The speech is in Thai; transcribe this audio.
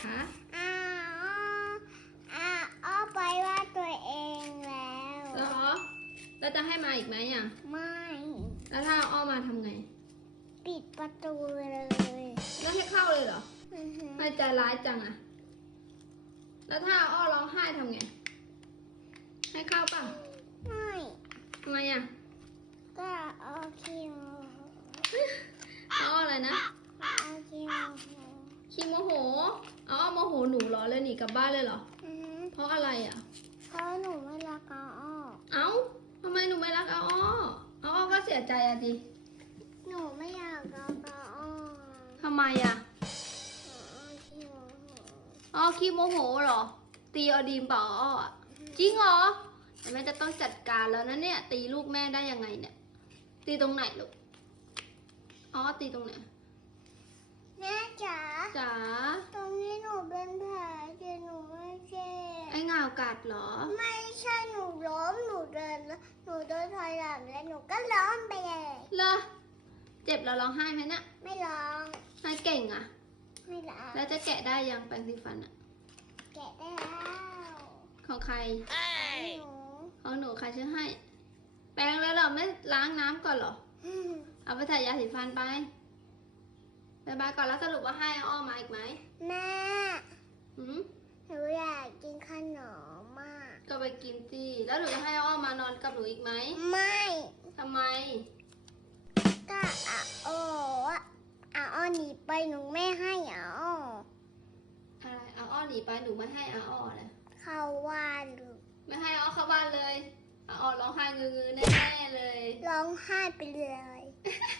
ไหนคะอ้าวอ้าวอ้อไปว่าตัวเองแล้วเหรอแล้วจะให้มาอีกไหมอะไม่ แล้วถ้าอ้อมาทำไง ปิดประตูเลยแล้วให้เข้าเลยเหรออือหือไม่ใจร้ายจังอะแล้วถ้าอ้อร้องไห้ทำไง ให้เข้าป่ะไม่ทำไมอะก็โอเคโมอ้ออะไรนะ โอเคโม ขี้โมโหเอาอ้อ โมโหหนูเหรอเลยหนีกลับบ้านเลยเหรอ อือหือเพราะอะไรอะ เพราะหนูไม่รักอาอ้อเอ้าทำไมหนูไม่รักอาอ้ออาอ้อก็เสียใจอะดิหนูไม่อยากรักอาอ้อทำไมอะโอเคโมอ้อขี้โมโหเหรอ ตีออดีมเปล่าอ้ออะจริงเหรอแต่แม่จะต้องจัดการแล้วนะเนี่ย ตีลูกแม่ได้ยังไงเนี่ย ตีตรงไหนลูกอ๋อตีตรงไหนแม่จ๋าจ๋า ตรงนี้หนูเป็นแผลแต่หนูไม่เจ็ บไอ้งาวกัดเหรอ ไม่ใช่หนูล้มหนูเดินแล้วหนูเดินถอยหลังแล้วหนูก็ล้มไปเลยเหรอ เจ็บแล้วร้องไห้ไหมเนี่ยไม่ร้องนายเก่งอะไม่ร้องแล้วจะแกะได้ยังแปรงสีฟันอะแกะได้แล้วของใคร หนูของหนูใครชื่อให้ แปรงแล้วเหรอไม่ล้างน้ำก่อนเหรอ เอาไปใส่ยาสีฟันไปบายบายก่อนแล้วสรุปว่าให้อ้อมาอีกไหม แม่ หืม หนูอยากกินขนมมา กก็ไปกินสิแล้วหนูจะให้อ้อมานอนกับหนูอีกไหมไม่ทำไมก็อาโอ้อาอ้อหนีไปหนูไม่ให้อาอ้ออะไรเอาอ้อหนีไปหนูไม่ให้อาอ้อเลยเข้าว่านหรือไม่ให้อ้อเข้าบ้านเลยอาอ้อร้องไห้งือๆแน่ๆเลย ร้องไห้ไปเลยเ